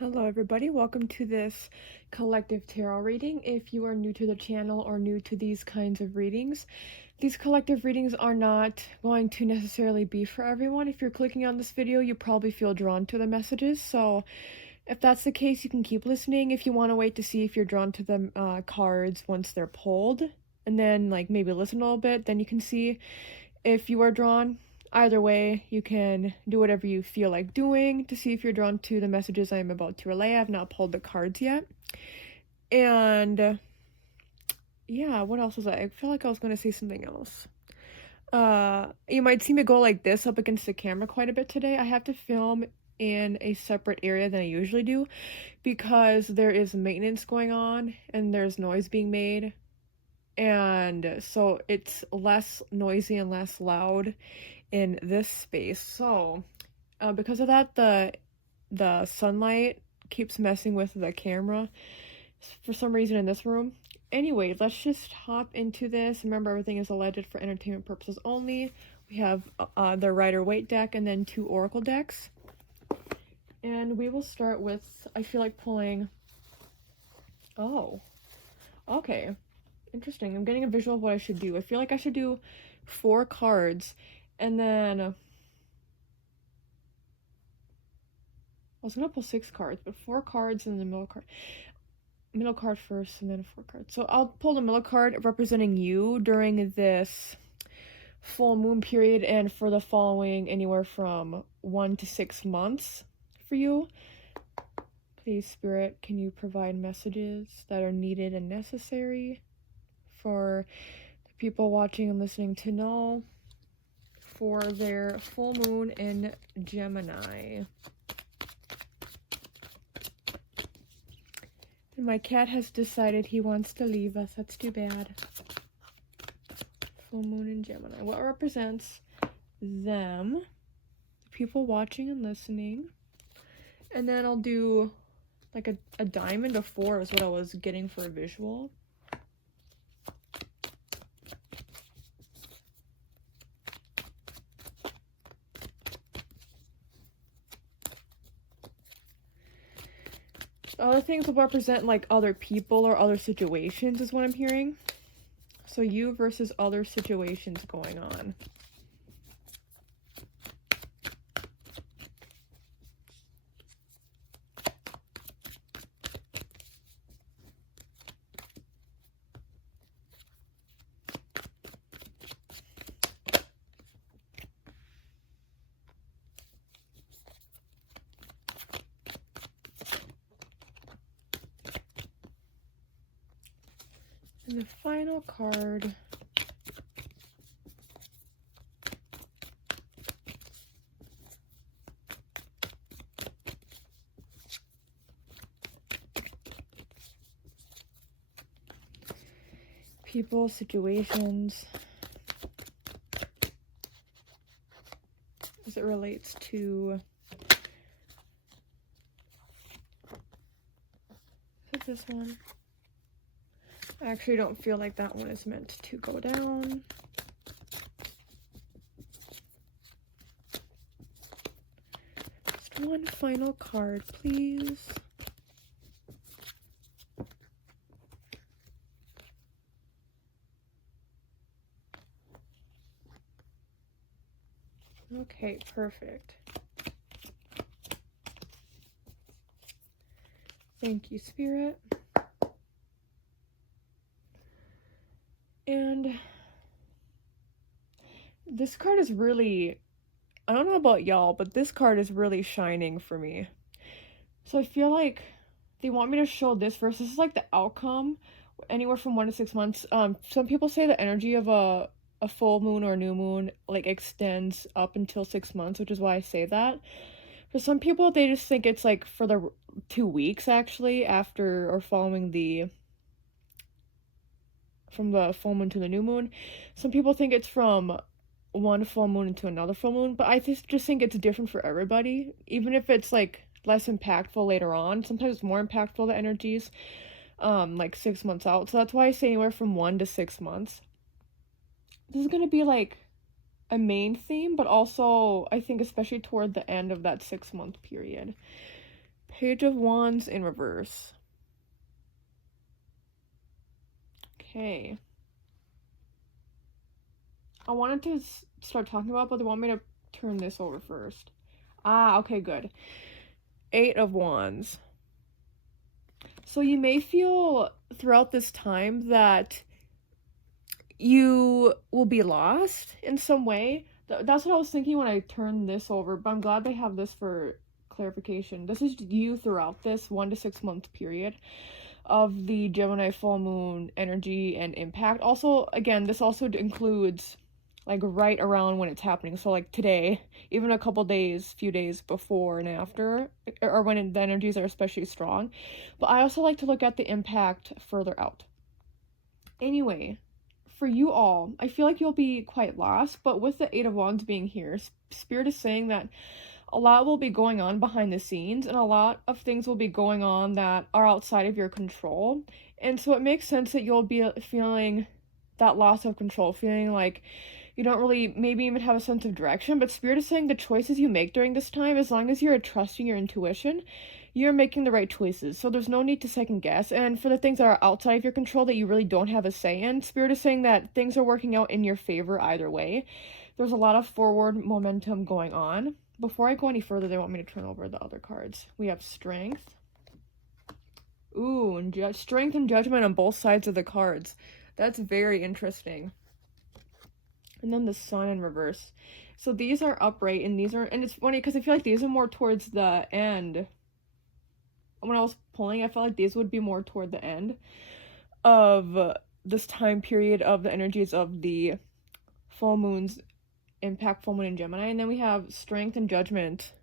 Hello everybody, welcome to this collective tarot reading. If you are new to the channel or new to these kinds of readings, these collective readings are not going to necessarily be for everyone. If you're clicking on this video, you probably feel drawn to the messages, so if that's the case, you can keep listening. If you want to wait to see if you're drawn to the cards once they're pulled, and then like maybe listen a little bit, then you can see if you are drawn. Either way, you can do whatever you feel like doing to see if you're drawn to the messages I'm about to relay. I've not pulled the cards yet. And yeah, what else was I feel like I was going to say something else. You might see me go like this up against the camera quite a bit today. I have to film in a separate area than I usually do because there is maintenance going on and there's noise being made. And so it's less noisy and less loud in this space. So because of that, the sunlight keeps messing with the camera for some reason in this room. Anyway, let's just hop into this. Remember, everything is alleged for entertainment purposes only. We have the Rider-Waite deck and then 2 oracle decks, and we will start with, I feel like pulling, oh, okay, interesting. I'm getting a visual of what I should do. I feel like I should do 4 cards, and then I was gonna pull 6 cards, but 4 cards and the middle card first, and then 4 cards. So I'll pull the middle card representing you during this full moon period and for the following anywhere from 1 to 6 months for you. Please, Spirit, can you provide messages that are needed and necessary for the people watching and listening to know for their full moon in Gemini. And my cat has decided he wants to leave us. That's too bad. Full moon in Gemini. What represents them? The people watching and listening. And then I'll do like a diamond of 4 is what I was getting for a visual. Other things will represent like other people or other situations is what I'm hearing. So you versus other situations going on. And the final card people, situations as it relates to this one. I actually don't feel like that one is meant to go down. Just one final card, please. Okay, perfect. Thank you, Spirit. And this card is really, I don't know about y'all, but this card is really shining for me. So I feel like they want me to show this versus this is like the outcome anywhere from 1 to 6 months. Some people say the energy of a full moon or new moon like extends up until 6 months, which is why I say that. For some people, they just think it's like for the 2 weeks actually after or following from the full moon to the new moon. Some people think it's from one full moon into another full moon, but I just think it's different for everybody. Even if it's like less impactful later on, sometimes it's more impactful, the energies, like 6 months out. So that's why I say anywhere from 1 to 6 months. This is gonna be like a main theme, but also I think especially toward the end of that 6 month period. Page of Wands in reverse. Okay. I wanted to start talking about, but they want me to turn this over first. Okay, good. 8 of Wands. So you may feel throughout this time that you will be lost in some way. That's what I was thinking when I turned this over, but I'm glad they have this for clarification. This is you throughout this 1 to 6 month period of the Gemini full moon energy and impact. Also, again, this also includes like right around when it's happening. So like today, even a couple days, few days before and after, or when the energies are especially strong. But I also like to look at the impact further out. Anyway, for you all, I feel like you'll be quite lost, but with the 8 of Wands being here, Spirit is saying that a lot will be going on behind the scenes, and a lot of things will be going on that are outside of your control. And so it makes sense that you'll be feeling that loss of control, feeling like you don't really maybe even have a sense of direction. But Spirit is saying the choices you make during this time, as long as you're trusting your intuition, you're making the right choices. So there's no need to second guess. And for the things that are outside of your control that you really don't have a say in, Spirit is saying that things are working out in your favor either way. There's a lot of forward momentum going on. Before I go any further, they want me to turn over the other cards. We have Strength. Ooh, and Strength and Judgment on both sides of the cards. That's very interesting. And then the Sun in reverse. So these are upright, and these are, and it's funny because I feel like these are more towards the end. When I was pulling, I felt like these would be more toward the end of this time period of the energies of the full moons, impact full moon in Gemini. And then we have Strength and Judgment.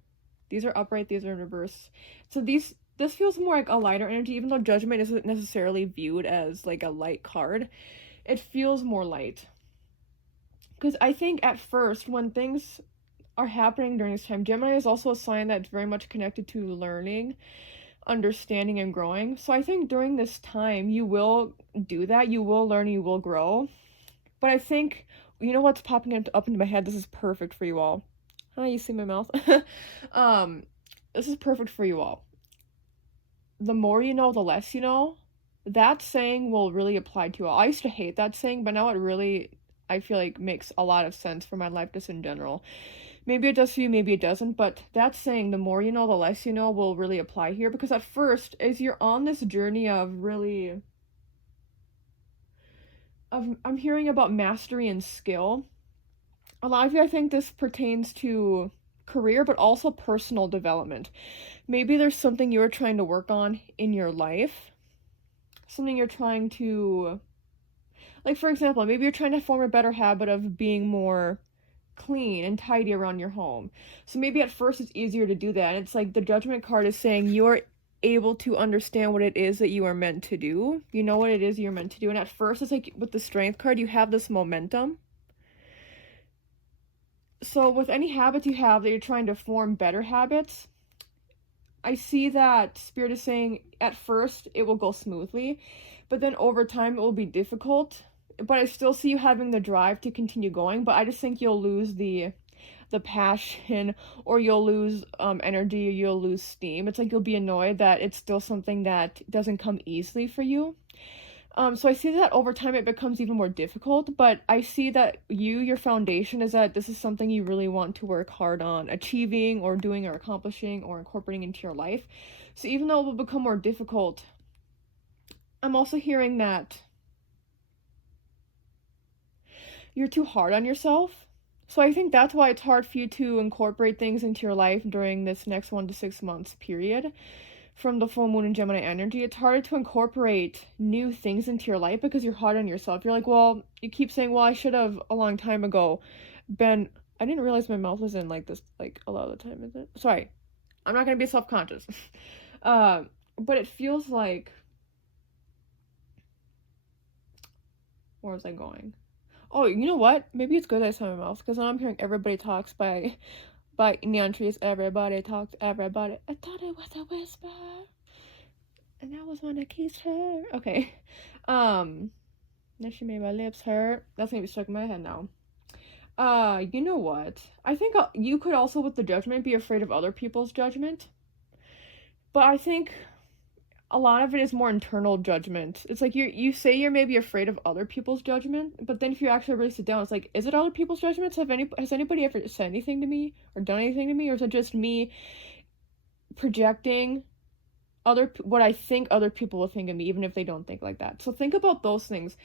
These are upright, these are in reverse. So this feels more like a lighter energy, even though Judgment isn't necessarily viewed as like a light card. It feels more light. Because I think at first, when things are happening during this time, Gemini is also a sign that's very much connected to learning, understanding, and growing. So I think during this time, you will do that. You will learn, you will grow. But I think, you know what's popping up into my head? This is perfect for you all. You see my mouth? This is perfect for you all. The more you know, the less you know. That saying will really apply to you all. I used to hate that saying, but now it really, I feel like, makes a lot of sense for my life just in general. Maybe it does for you, maybe it doesn't, but that saying, the more you know, the less you know, will really apply here. Because at first, as you're on this journey I'm hearing about mastery and skill. A lot of you, I think this pertains to career, but also personal development. Maybe there's something you're trying to work on in your life. Something you're trying to, like, for example, maybe you're trying to form a better habit of being more clean and tidy around your home. So maybe at first it's easier to do that. And it's like the Judgment card is saying you're able to understand what it is that you are meant to do. You know what it is you're meant to do. And at first, it's like with the Strength card, you have this momentum. So with any habits you have that you're trying to form better habits, I see that Spirit is saying at first it will go smoothly, but then over time it will be difficult. But I still see you having the drive to continue going, but I just think you'll lose the passion, or you'll lose energy, or you'll lose steam. It's like you'll be annoyed that it's still something that doesn't come easily for you. So I see that over time it becomes even more difficult, but I see that your foundation is that this is something you really want to work hard on achieving or doing or accomplishing or incorporating into your life. So even though it will become more difficult, I'm also hearing that you're too hard on yourself. So I think that's why it's hard for you to incorporate things into your life during this next 1 to 6 months period from the full moon and Gemini energy. It's harder to incorporate new things into your life because you're hard on yourself. You're like, well, you keep saying, well, I should have a long time ago been, I didn't realize my mouth was in like this, like a lot of the time, is it? Sorry, I'm not going to be self-conscious. But it feels like, where was I going? Oh, you know what? Maybe it's good that I saw my mouth, because now I'm hearing Everybody Talks by Neon Trees. Everybody talks, everybody. I thought it was a whisper, and that was when I kissed her. Okay. Then she made my lips hurt. That's gonna be stuck in my head now. You know what? I think you could also, with the Judgment, be afraid of other people's judgment. But I think a lot of it is more internal judgment. It's like you say you're maybe afraid of other people's judgment, but then if you actually really sit down, it's like, is it other people's judgments? Has anybody ever said anything to me or done anything to me, or is it just me projecting what I think other people will think of me, even if they don't think like that? So think about those things.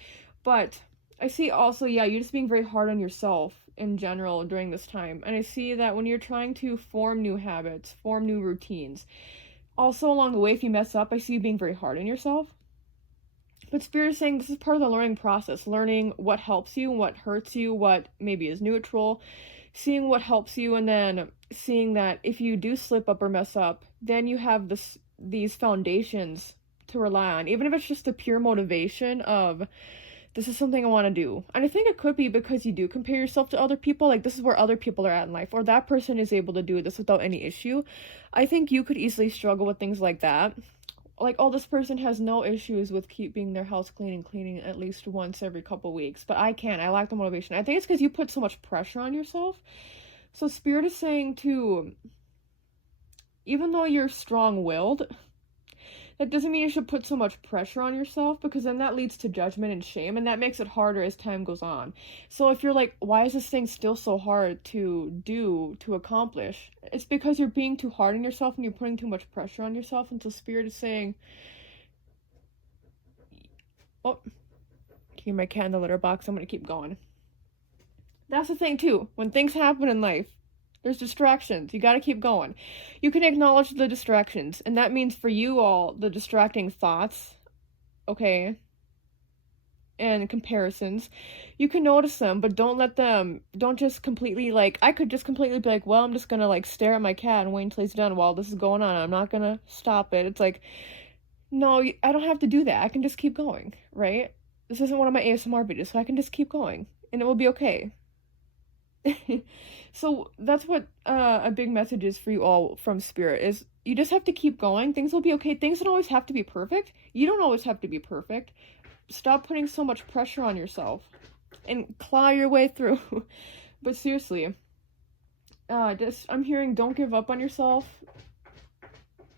But I see also, yeah, you're just being very hard on yourself in general during this time. And I see that when you're trying to form new habits, form new routines, also along the way, if you mess up, I see you being very hard on yourself. But Spirit is saying this is part of the learning process, learning what helps you, what hurts you, what maybe is neutral, seeing what helps you, and then seeing that if you do slip up or mess up, then you have these foundations to rely on, even if it's just the pure motivation of, this is something I want to do. And I think it could be because you do compare yourself to other people, like this is where other people are at in life, or that person is able to do this without any issue. I think you could easily struggle with things like that. Like, oh, this person has no issues with keeping their house clean and cleaning at least once every couple weeks, but I can't. I lack the motivation. I think it's because you put so much pressure on yourself. So Spirit is saying to, even though you're strong-willed, that doesn't mean you should put so much pressure on yourself, because then that leads to judgment and shame, and that makes it harder as time goes on. So if you're like, why is this thing still so hard to do, to accomplish? It's because you're being too hard on yourself and you're putting too much pressure on yourself. And so Spirit is saying, oh, hear my cat in the litter box. I'm going to keep going. That's the thing too. When things happen in life, there's distractions. You got to keep going. You can acknowledge the distractions, and that means for you all, the distracting thoughts, okay, and comparisons, you can notice them, but don't just completely, like, I could just completely be like, well, I'm just gonna, like, stare at my cat and wait until he's done while this is going on. I'm not gonna stop it. It's like, no, I don't have to do that. I can just keep going, right? This isn't one of my ASMR videos, so I can just keep going, and it will be okay. So that's what a big message is for you all from Spirit, is you just have to keep going. Things will be okay. Things don't always have to be perfect. You don't always have to be perfect. Stop putting so much pressure on yourself and claw your way through. But seriously, I'm hearing don't give up on yourself.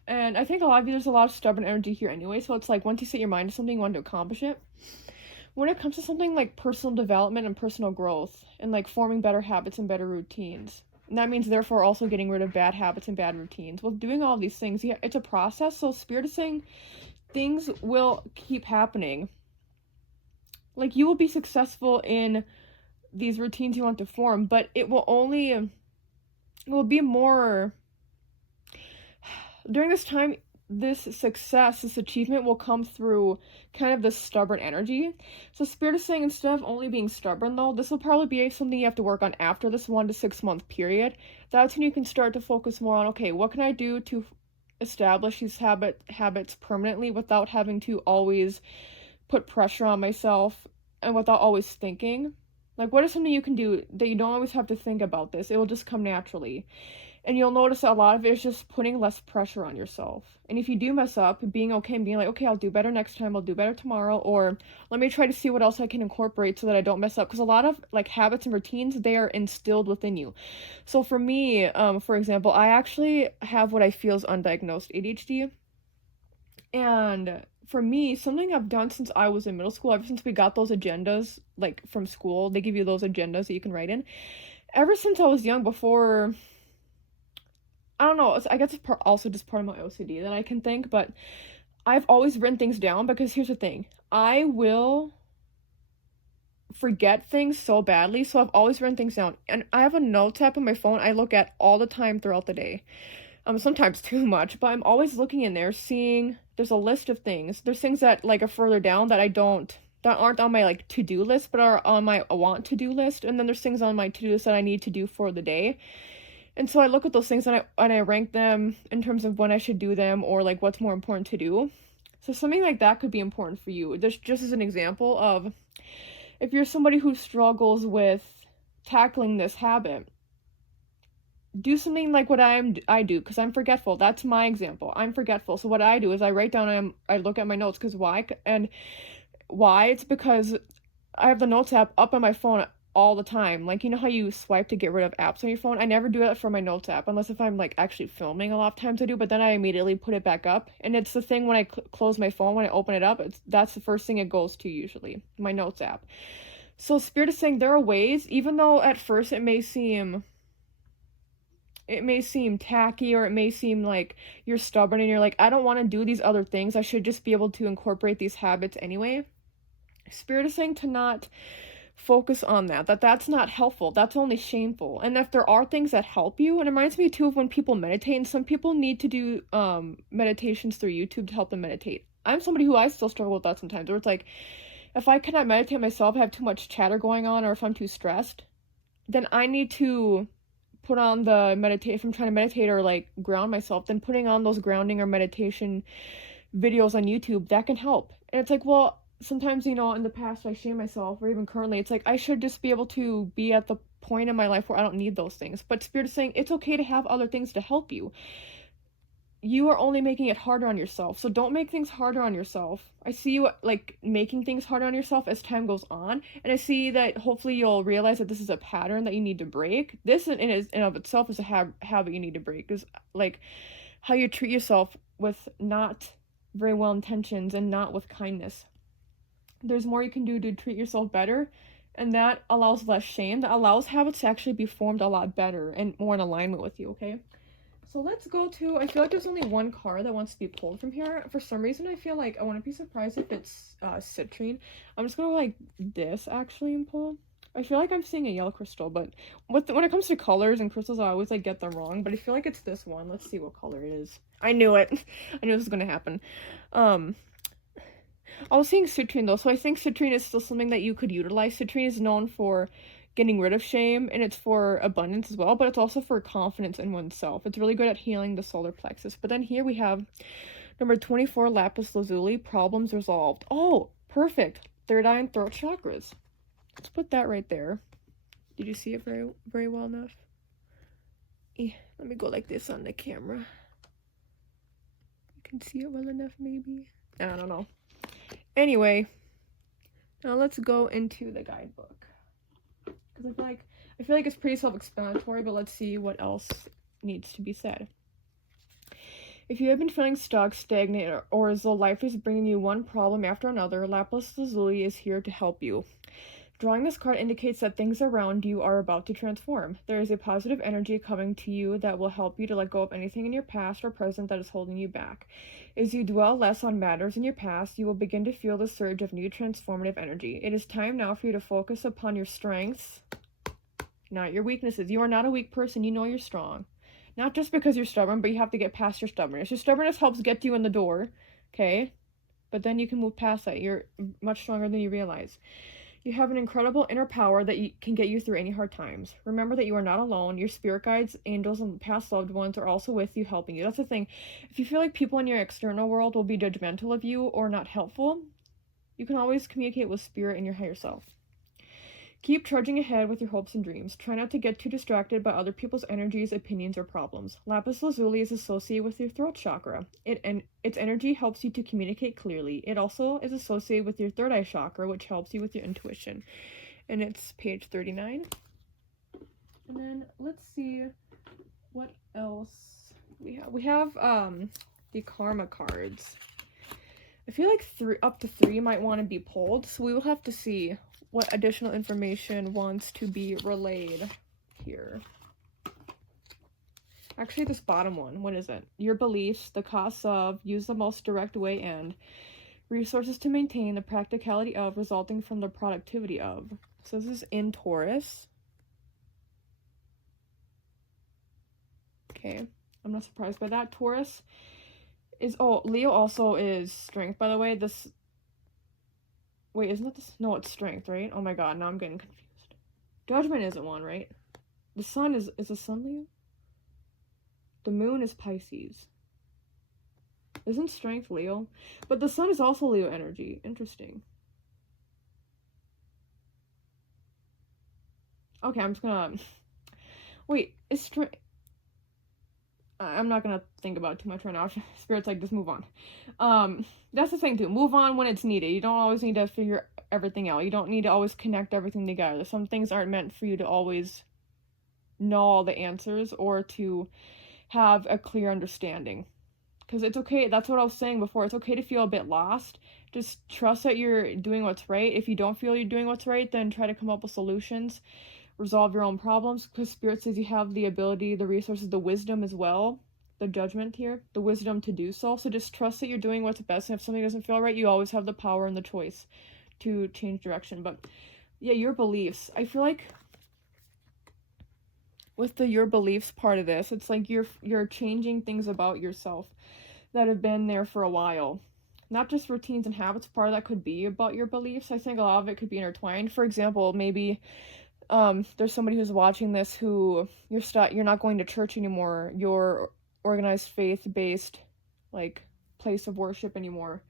And I think a lot of you, there's a lot of stubborn energy here anyway, so it's like once you set your mind to something, you want to accomplish it. When it comes to something like personal development and personal growth, and like forming better habits and better routines, and that means therefore also getting rid of bad habits and bad routines. Well, doing all of these things, yeah, it's a process. So Spirit is saying things will keep happening. Like, you will be successful in these routines you want to form, but it will be more during this time. This success, this achievement will come through kind of this stubborn energy. So Spirit is saying instead of only being stubborn, though, this will probably be something you have to work on after this 1 to 6 month period. That's when you can start to focus more on, okay, what can I do to establish these habits permanently without having to always put pressure on myself and without always thinking. Like, what is something you can do that you don't always have to think about this? It will just come naturally. And you'll notice that a lot of it is just putting less pressure on yourself. And if you do mess up, being okay and being like, okay, I'll do better next time, I'll do better tomorrow, or let me try to see what else I can incorporate so that I don't mess up. Because a lot of, like, habits and routines, they are instilled within you. So for me, for example, I actually have what I feel is undiagnosed ADHD. And for me, something I've done since I was in middle school, ever since we got those agendas, like, from school, they give you those agendas that you can write in. Ever since I was young, before, I don't know, I guess it's also just part of my OCD that I can think, but I've always written things down, because here's the thing, I will forget things so badly, so I've always written things down, and I have a notes app on my phone I look at all the time throughout the day, sometimes too much, but I'm always looking in there, seeing, there's a list of things, there's things that, like, are further down that aren't on my, like, to-do list, but are on my want to-do list, and then there's things on my to-do list that I need to do for the day. And so I look at those things and I rank them in terms of when I should do them, or like what's more important to do. So something like that could be important for you. This just as an example of, if you're somebody who struggles with tackling this habit, do something like what I do, because I'm forgetful. That's my example. I'm forgetful. So what I do is I write down, I look at my notes, because why? And why? It's because I have the notes app up on my phone all the time. Like, you know how you swipe to get rid of apps on your phone? I never do that for my notes app, unless if I'm like actually filming. A lot of times I do, but then I immediately put it back up. And it's the thing when I close my phone, when I open it up, that's the first thing it goes to usually, my notes app. So Spirit is saying there are ways, even though at first it may seem tacky, or it may seem like you're stubborn and you're like, I don't want to do these other things, I should just be able to incorporate these habits anyway. Spirit is saying to not focus on that's not helpful, that's only shameful. And if there are things that help you, and it reminds me too of when people meditate, and some people need to do meditations through YouTube to help them meditate. I'm somebody who I still struggle with that sometimes, where it's like, if I cannot meditate myself, I have too much chatter going on, or if I'm too stressed, then I need to put on the meditate. If I'm trying to meditate or like ground myself, then putting on those grounding or meditation videos on YouTube, that can help. And it's like, well, sometimes, you know, in the past I shame myself, or even currently, it's like I should just be able to be at the point in my life where I don't need those things. But Spirit is saying it's okay to have other things to help you. You are only making it harder on yourself, so don't make things harder on yourself. I see you like making things harder on yourself as time goes on, and I see that hopefully you'll realize that this is a pattern that you need to break. This in of itself is a habit you need to break, is like how you treat yourself with not very well intentions and not with kindness. There's more you can do to treat yourself better, and that allows less shame. That allows habits to actually be formed a lot better and more in alignment with you, okay? So let's go to, I feel like there's only one card that wants to be pulled from here. For some reason, I feel like I wouldn't be surprised if it's citrine. I'm just going to like this actually and pull. I feel like I'm seeing a yellow crystal, but when it comes to colors and crystals, I always like get them wrong. But I feel like it's this one. Let's see what color it is. I knew it. I knew this was going to happen. I was seeing citrine though, so I think citrine is still something that you could utilize. Citrine is known for getting rid of shame, and it's for abundance as well, but it's also for confidence in oneself. It's really good at healing the solar plexus. But then here we have number 24, lapis lazuli, problems resolved. Oh, perfect. Third eye and throat chakras. Let's put that right there. Did you see it very, very well enough? Let me go like this on the camera. You can see it well enough, maybe? I don't know. Anyway, now let's go into the guidebook. Because I feel like it's pretty self-explanatory, but let's see what else needs to be said. If you have been feeling stuck, stagnant, or as though life is bringing you one problem after another, lapis lazuli is here to help you. Drawing this card indicates that things around you are about to transform. There is a positive energy coming to you that will help you to let go of anything in your past or present that is holding you back. As you dwell less on matters in your past, you will begin to feel the surge of new transformative energy. It is time now for you to focus upon your strengths, not your weaknesses. You are not a weak person. You know you're strong. Not just because you're stubborn, but you have to get past your stubbornness. Your stubbornness helps get you in the door, okay? But then you can move past that. You're much stronger than you realize. You have an incredible inner power that can get you through any hard times. Remember that you are not alone. Your spirit guides, angels, and past loved ones are also with you, helping you. That's the thing. If you feel like people in your external world will be judgmental of you or not helpful, you can always communicate with spirit and your higher self. Keep trudging ahead with your hopes and dreams. Try not to get too distracted by other people's energies, opinions, or problems. Lapis lazuli is associated with your throat chakra. Its energy helps you to communicate clearly. It also is associated with your third eye chakra, which helps you with your intuition. And it's page 39. And then let's see what else we have. We have the karma cards. I feel like up to three might want to be pulled, so we will have to see what additional information wants to be relayed here. Actually, this bottom one, what is it? Your beliefs, the costs of, use the most direct way, and resources to maintain, the practicality of, resulting from the productivity of. So this is in Taurus. Okay, I'm not surprised by that. Taurus is, oh, Leo also is strength, by the way. This, wait, isn't that this? No, it's strength, right? Oh my god, now I'm getting confused. Judgment isn't one, right? The sun is the sun Leo? The moon is Pisces. Isn't strength Leo? But the sun is also Leo energy. Interesting. Okay, I'm just gonna... Wait, is strength... I'm not gonna think about it too much right now. Spirit's like, just move on. That's the thing too. Move on when it's needed. You don't always need to figure everything out. You don't need to always connect everything together. Some things aren't meant for you to always know all the answers or to have a clear understanding. Because it's okay. That's what I was saying before. It's okay to feel a bit lost. Just trust that you're doing what's right. If you don't feel you're doing what's right, then try to come up with solutions. Resolve your own problems, because Spirit says you have the ability, the resources, the wisdom as well, the judgment here, the wisdom to do so. So just trust that you're doing what's best, and if something doesn't feel right, you always have the power and the choice to change direction. But yeah, your beliefs. I feel like with the your beliefs part of this, it's like you're changing things about yourself that have been there for a while. Not just routines and habits. Part of that could be about your beliefs. I think a lot of it could be intertwined. For example, maybe there's somebody who's watching this who you're not going to church anymore, your organized faith-based like place of worship anymore.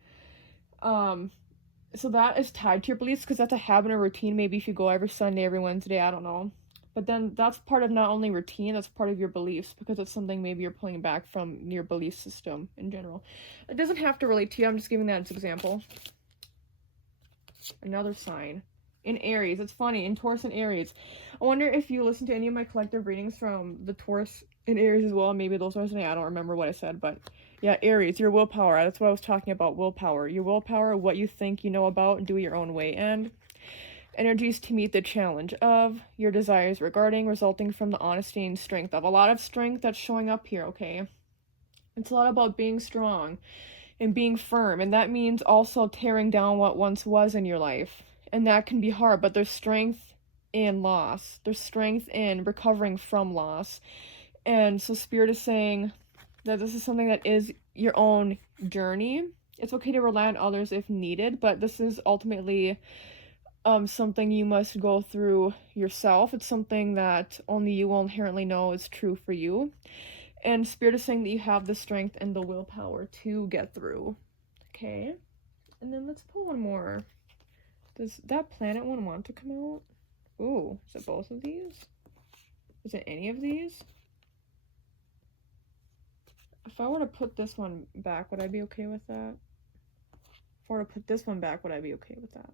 So that is tied to your beliefs, because that's a habit or routine. Maybe if you go every Sunday, every Wednesday, I don't know. But then that's part of not only routine, that's part of your beliefs, because it's something maybe you're pulling back from your belief system in general. It doesn't have to relate to you. I'm just giving that as an example. Another sign. In Aries, it's funny, in Taurus and Aries. I wonder if you listen to any of my collective readings from the Taurus and Aries as well. Maybe those are, I don't remember what I said, but yeah, Aries, your willpower. That's what I was talking about, willpower. Your willpower, what you think you know about, and do it your own way. And energies to meet the challenge of your desires regarding, resulting from the honesty and strength of. A lot of strength that's showing up here, okay? It's a lot about being strong and being firm, and that means also tearing down what once was in your life. And that can be hard, but there's strength in loss. There's strength in recovering from loss. And so Spirit is saying that this is something that is your own journey. It's okay to rely on others if needed, but this is ultimately something you must go through yourself. It's something that only you will inherently know is true for you. And Spirit is saying that you have the strength and the willpower to get through. Okay? And then let's pull one more. Does that planet one want to come out? Ooh, is it both of these? Is it any of these? If I were to put this one back, would I be okay with that? If I were to put this one back, would I be okay with that?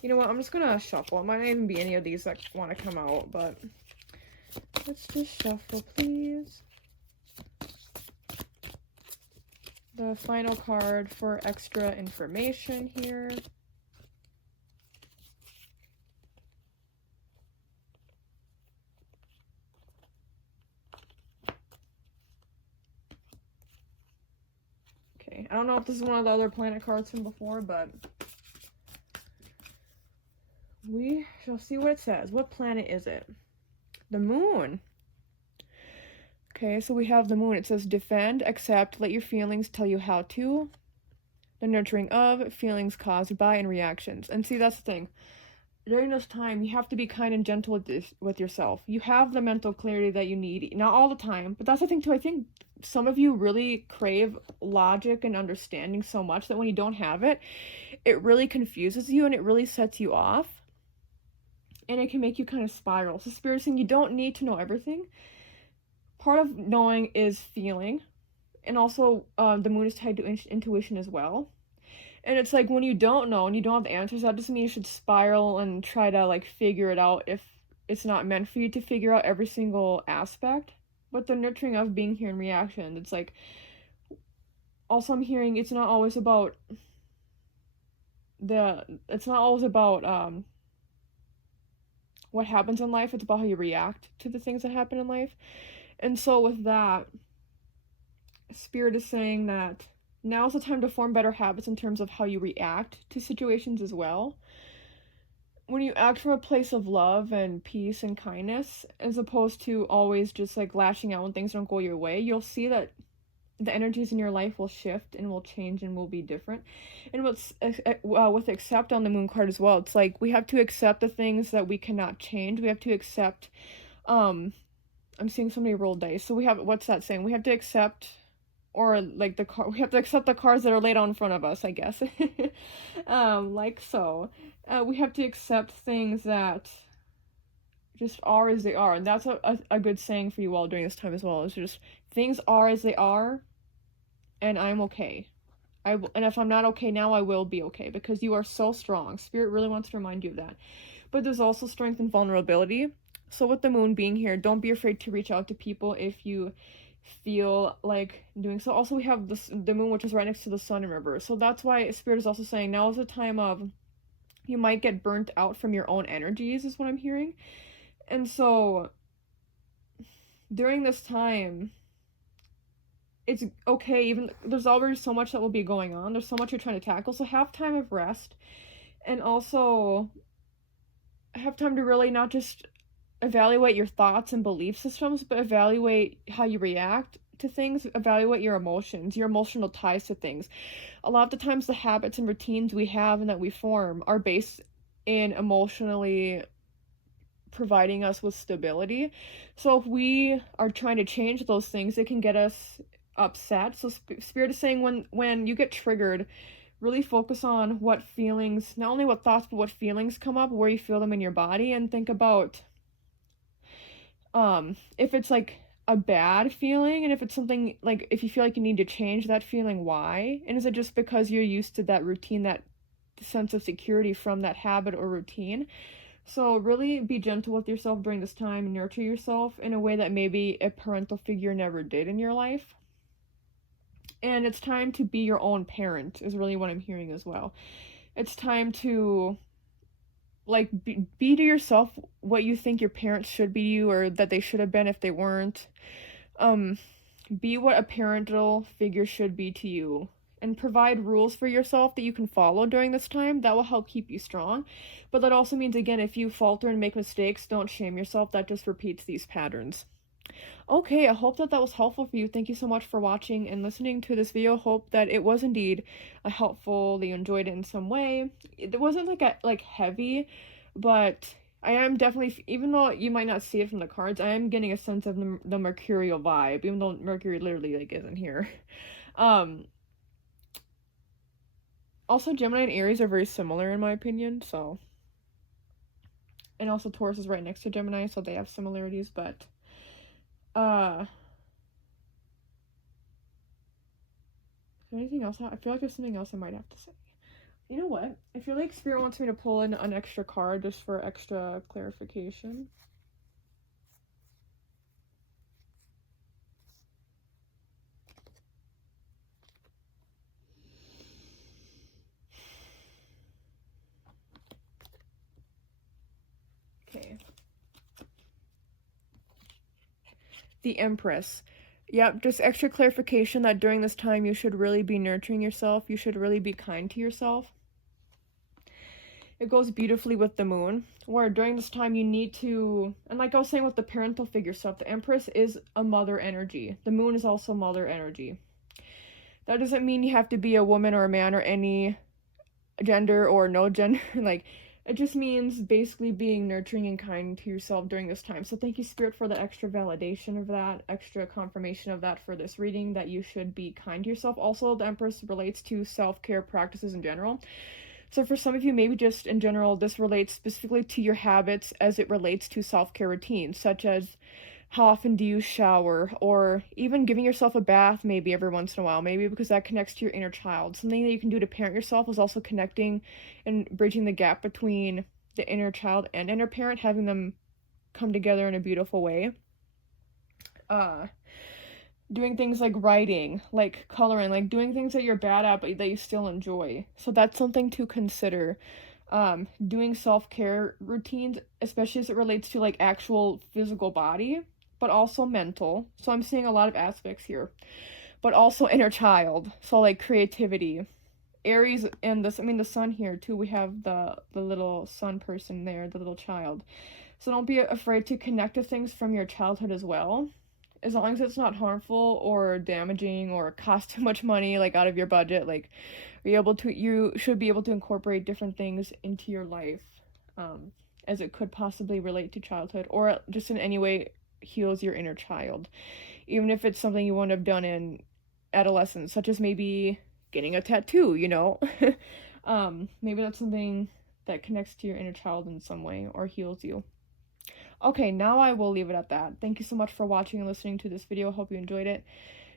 You know what? I'm just gonna shuffle. It might not even be any of these that want to come out, but let's just shuffle, please. The final card for extra information here. Okay, I don't know if this is one of the other planet cards from before, but we shall see what it says. What planet is it? The moon. Okay, so we have the moon. It says defend, accept, let your feelings tell you how to. The nurturing of feelings caused by and reactions. And see, that's the thing. During this time, you have to be kind and gentle with yourself. You have the mental clarity that you need. Not all the time, but that's the thing too. I think some of you really crave logic and understanding so much that when you don't have it, it really confuses you and it really sets you off. And it can make you kind of spiral. So Spirit is saying you don't need to know everything. Part of knowing is feeling. And also, the moon is tied to intuition as well. And it's like when you don't know and you don't have the answers, that doesn't mean you should spiral and try to like figure it out if it's not meant for you to figure out every single aspect. But the nurturing of being here in reaction, it's like, also I'm hearing it's not always about what happens in life. It's about how you react to the things that happen in life. And so with that, Spirit is saying that now is the time to form better habits in terms of how you react to situations as well. When you act from a place of love and peace and kindness, as opposed to always just like lashing out when things don't go your way, you'll see that the energies in your life will shift and will change and will be different. And with accept on the moon card as well, it's like we have to accept the things that we cannot change. We have to accept, I'm seeing so many rolled dice. So we have, what's that saying? We have to accept, or like we have to accept the cards that are laid out in front of us, I guess. Like so. We have to accept things that just are as they are. And that's a good saying for you all during this time as well. It's just things are as they are, and I'm okay. And if I'm not okay now, I will be okay, because you are so strong. Spirit really wants to remind you of that. But there's also strength and vulnerability. So with the moon being here, don't be afraid to reach out to people if you feel like doing so. Also, we have the moon, which is right next to the sun in reverse. So that's why Spirit is also saying now is a time of, you might get burnt out from your own energies, is what I'm hearing. And so during this time, it's okay, even there's already so much that will be going on. There's so much you're trying to tackle. So have time of rest, and also have time to really not just evaluate your thoughts and belief systems, but evaluate how you react to things, evaluate your emotions, your emotional ties to things. A lot of the times the habits and routines we have and that we form are based in emotionally providing us with stability. So if we are trying to change those things, it can get us upset. So Spirit is saying when you get triggered, really focus on what feelings, not only what thoughts, but what feelings come up, where you feel them in your body, and think about if it's like a bad feeling, and if it's something like, if you feel like you need to change that feeling, why? And is it just because you're used to that routine, that sense of security from that habit or routine? So really be gentle with yourself during this time, and nurture yourself in a way that maybe a parental figure never did in your life. And it's time to be your own parent, is really what I'm hearing as well. It's time to like be to yourself what you think your parents should be to you, or that they should have been if they weren't. Be what a parental figure should be to you, and provide rules for yourself that you can follow during this time. That will help keep you strong. But that also means, again, if you falter and make mistakes, don't shame yourself. That just repeats these patterns. Okay, I hope that was helpful for you. Thank you so much for watching and listening to this video. Hope that it was indeed helpful, that you enjoyed it in some way. It wasn't like heavy, but I am definitely, even though you might not see it from the cards, I am getting a sense of the mercurial vibe, even though Mercury literally like isn't here. Also, Gemini and Aries are very similar in my opinion, so. And also Taurus is right next to Gemini, so they have similarities, but anything else? I feel like there's something else I might have to say. You know what? I feel like Spirit wants me to pull in an extra card just for extra clarification. Okay. The Empress. Yep, just extra clarification that during this time you should really be nurturing yourself. You should really be kind to yourself. It goes beautifully with the moon, where during this time you need to, and like I was saying with the parental figure stuff, the Empress is a mother energy. The moon is also mother energy. That doesn't mean you have to be a woman or a man or any gender or no gender. Like, it just means basically being nurturing and kind to yourself during this time. So thank you, Spirit, for the extra validation of that, extra confirmation of that for this reading, that you should be kind to yourself. Also, the Empress relates to self-care practices in general. So for some of you, maybe just in general, this relates specifically to your habits as it relates to self-care routines, such as how often do you shower, or even giving yourself a bath maybe every once in a while, maybe because that connects to your inner child. Something that you can do to parent yourself is also connecting and bridging the gap between the inner child and inner parent, having them come together in a beautiful way. Doing things like writing, like coloring, like doing things that you're bad at but that you still enjoy. So that's something to consider. Doing self-care routines, especially as it relates to like actual physical body, but also mental. So I'm seeing a lot of aspects here, but also inner child. So like creativity, Aries, and this, I mean the sun here too. We have the little sun person there, the little child. So don't be afraid to connect to things from your childhood as well, as long as it's not harmful or damaging or cost too much money, like out of your budget. Like, you should be able to incorporate different things into your life, as it could possibly relate to childhood, or just in any way heals your inner child, even if it's something you wouldn't have done in adolescence, such as maybe getting a tattoo, you know. Maybe that's something that connects to your inner child in some way or heals you. Okay, now I will leave it at that. Thank you so much for watching and listening to this video. Hope you enjoyed it.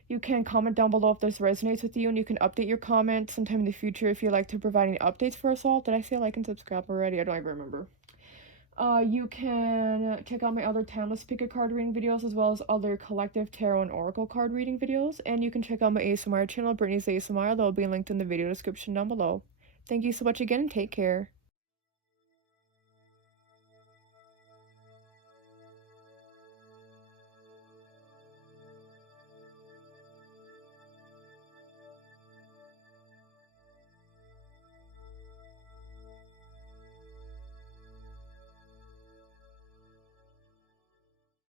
You can comment down below if this resonates with you, and you can update your comment sometime in the future if you'd like to provide any updates for us all. Did I say like and subscribe already? I don't even remember. You can check out my other timeless pick a card reading videos, as well as other collective tarot and oracle card reading videos. And you can check out my ASMR channel, Brittney's ASMR. That will be linked in the video description down below. Thank you so much again, and take care.